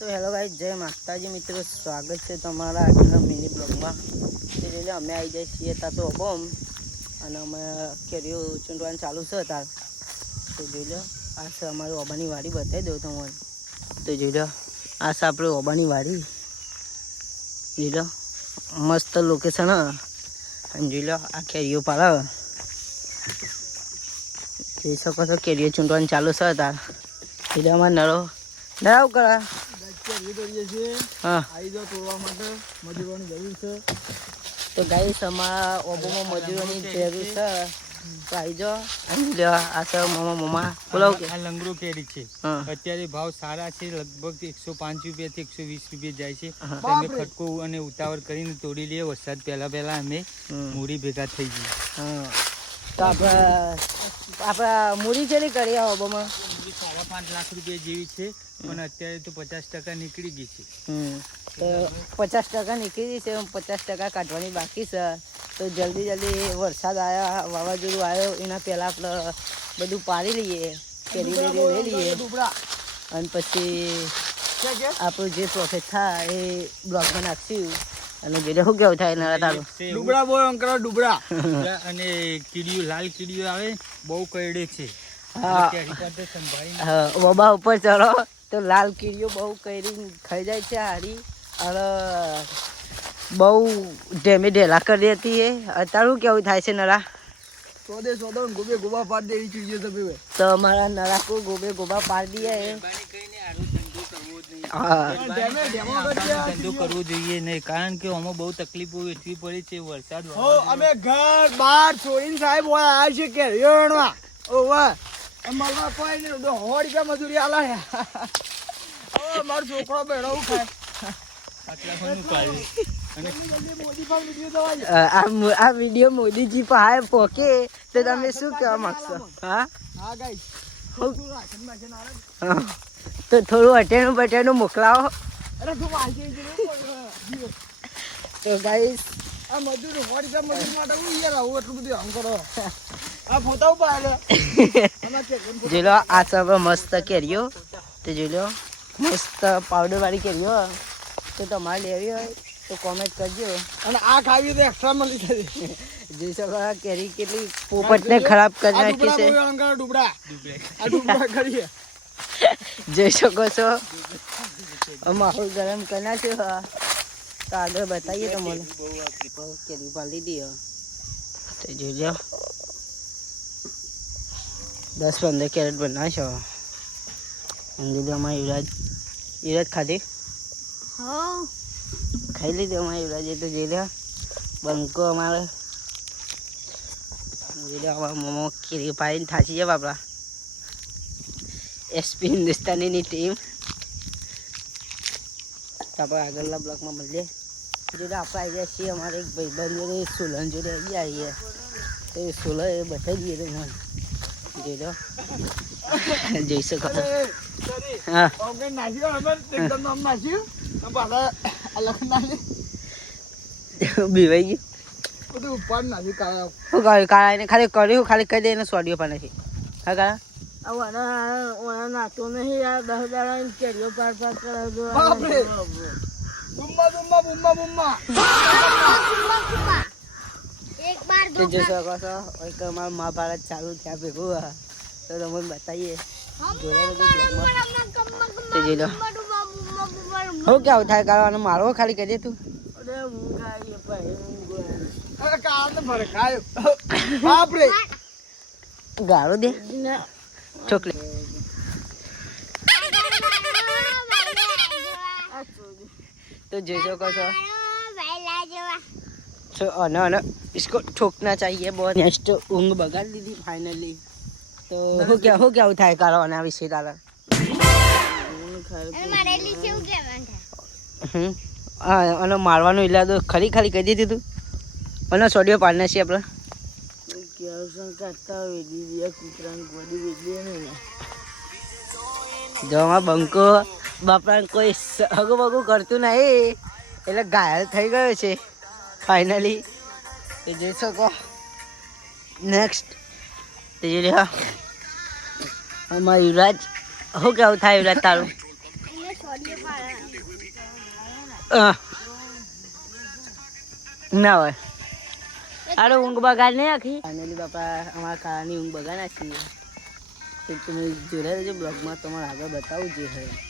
તો hello guys, જય માતાજી મિત્રો, સ્વાગત છે તમારા આજના મિની બ્લોગમાં. એટલે અમે આવી જાય છીએ ત્યાં તો બોમ અને અમે કેરીઓ ચૂંટવાનું ચાલુ છે તાર. તો જોઈ લો, આ છે અમારી ઓબાની વાડી, બતાવી દઉં તમને. તો જોઈ લો, આ છે આપણે ઓબાની વાડી. જોઈ લો, મસ્ત લોકેશન અને જોઈ લો આ કેરીઓ પાડે. જોઈ શકો છો કેરીઓ ચૂંટવાનું ચાલુ છે તાર. જોઈ લો અમારે નળો નળાવ કરા. તો ગાઈસ અમારા ઓબોમાં મજૂરોની જરૂર છે, તો આવી જાઓ. આ છે મમ્મા બોલો. આ લંગડો કેરી છે, અત્યારે ભાવ સારા છે, લગભગ 105 રૂપિયાથી 120 રૂપિયા જાય છે. અમે ખટકો અને ઉતાવળ કરીને તોડી લઈએ, વરસાદ પહેલા અમે મૂડી ભેગા થઈ ગઈ. તો આપણે મૂડી જેની કરીએ ઓબોમાં 5.5 લાખ રૂપિયા જેવી છે, પણ અત્યારે તો 50% નીકળી ગઈ છે. તો 50% નીકળી ગઈ છે, 50% કાઢવાની બાકી છે. તો જલ્દી વરસાદ આવ્યા, વાવાઝોડું આવ્યો એના પહેલાં આપણે બધું પાડી લઈએ, કેરી લઈ લઈએ અને પછી આપણું જે પ્રોફિટ થાય એ બ્લોગમાં નાખશું. અને બીજું શું કેવું થાય ના તારું? ડુબડા બોલ અંકલ, ડુબડા અને કીડીઓ, લાલ કીડીઓ આવે, બહુ કરડે છે. વબા ઉપર ચડો તો લાલ કીડીઓ બહુ કરી ખાઈ જાય છે હારી, અને બહુ ઢેમે ઢેલા કરી દેતી એ. અત્યારે કેવું થાય છે નરા? ગોબે ગોબા પાડી દે ચીડીઓ તમે. તો અમારા નરા કો ગોબે ગોબા પાડી દે. ધંધો કરવો જોઈએ નહીં, કારણ કે આમાં બહુ તકલીફો વેઠવી પડે છે. વરસાદ અમે ઘર બાર છોડીને સાહેબ આવ્યા છે કેરીઓમાં. ઓવા અમારા કોઈ ને 100 રૂપિયા મજૂરી આલા. મારો છોકરો બેડો ખાય. આ વિડીયો મોદીજી પાસે પોકે તો તમે શું કહેવા માંગશો? હા ગાઈસ, તો થોડું અટેણું બટેણું મોકલાવો. તો ગાઈસ આ મજૂર 100 રૂપિયા મજૂર માટે હું યાર આવું એટલું બધું આમ કરો. આ ફોટા ઉપાડે. જોઈ લો, આ સબ મસ્ત કેરીઓ. તો જોઈ લો, મસ્ત પાવડર વાળી કેરીઓ. તો તમારે લેવી હોય તો કોમેન્ટ કરજો. અને આ ખાવી તો એક્સ્ટ્રા મળી જશે. જોઈ શકો આ કેરી કેટલી પોપટને ખરાબ કરી નાખી છે. ડુબડા કરીએ. જોઈ શકો છો માહોલ ગરમ કરી નાખ્યો. તો આગળ બતાવીએ તમને. કેરી પાડી દીધી. તો જોઈ લો, 10-15 કેરેટ બનાવશો. જોઈ અમારે યુવરાજ ખાધી ખાઈ લીધી અમારે યુવરાજે. તો જોઈ લો બંકો અમારે. જોઈ લો અમારા મોમો કેરી પાડીને થાચી જાય બાપડા. SP હિન્દુસ્તાનીની team. આપણે આગળના બ્લોકમાં મળીએ. જોડે આપણે આવી ગયા છીએ અમારે એક ભાઈબંધ જોડે, સોલન જોડે આવી આવીએ. તો એ સોલન એ બતાવી દઈએ તો મને. જોઈ લો, જોઈ શકો છો. હા બીવાઈ ગયું કાળાને ખાલી કર્યું, ખાલી કહી દે એને સોડિયો પણ નથી. હા કાળા નાતો નહીં યાર, 10 દાડા કેરીઓ પાર કરે. જોઈ શકો છો એક અમારું મહાભારત ચાલુ થયા ભેગું. તો તમને બતાવીએ જોઈ લો હું કેવું થાય કરવાનું. મારો ખાલી કહી દે તું. ગાળો દે છોકરી. तो जो इसको ठोकना चाहिए बहुत. नेक्स्ट ऊँग बगाड़ दी थी फाइनली. तो हो क्या उठाए करवाना विषय तारा. અને મારવાનો ઈલાદો ખરી ખાલી કહી દીધી તું. અને સોડિયો પાડના છે આપણે. જવા બંકો બાપરા કોઈ હગું બગું કરતું નહીં એટલે ઘાયલ થઈ ગયો છે ફાઇનલી. એ જોઈ શકો. નેક્સ્ટ તે જોઈ લ્યો અમારા યુવરાજ. શું કેવું થાય યુવરાજ તારું? ના હોય અરે ઊંઘ બગાડ નહીં આખી ફાઇનલી બાપા અમારા કાળાની ઊંઘ બગાડ નાખી તમે જોડે રહેજો બ્લોગમાં તમારે આગળ બતાવું જે છે